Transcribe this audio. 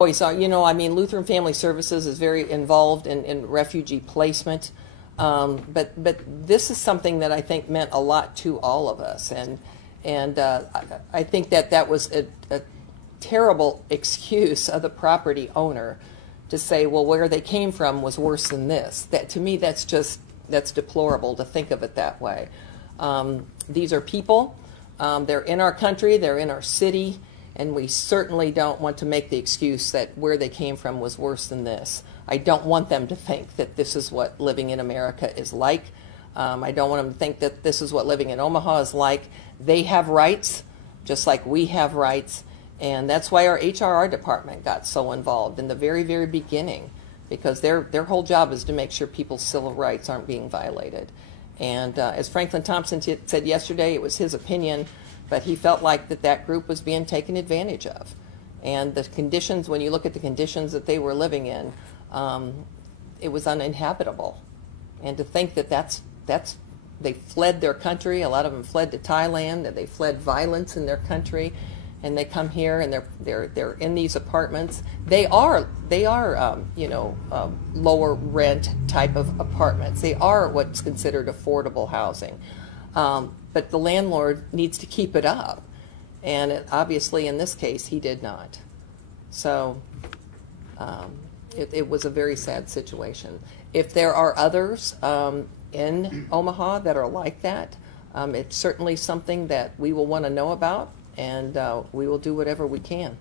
Always are. You know, I mean, Lutheran Family Services is very involved in refugee placement, but this is something that I think meant a lot to all of us, and I think that that was a terrible excuse of the property owner to say, well, where they came from was worse than this. That, to me, that's deplorable to think of it that way. These are people. They're in our country. They're in our city. And we certainly don't want to make the excuse that where they came from was worse than this. I don't want them to think that this is what living in America is like. I don't want them to think that this is what living in Omaha is like. They have rights, just like we have rights. And that's why our HRR department got so involved in the very, very beginning, because their whole job is to make sure people's civil rights aren't being violated. And as Franklin Thompson said yesterday, it was his opinion, but he felt like that group was being taken advantage of. And the conditions, when you look at the conditions that they were living in, it was uninhabitable. And to think that they fled their country, a lot of them fled to Thailand, that they fled violence in their country, and they come here and they're in these apartments. They are lower rent type of apartments. They are what's considered affordable housing. But the landlord needs to keep it up. And obviously, in this case, he did not. So it was a very sad situation. If there are others in Omaha that are like that, it's certainly something that we will want to know about, and we will do whatever we can.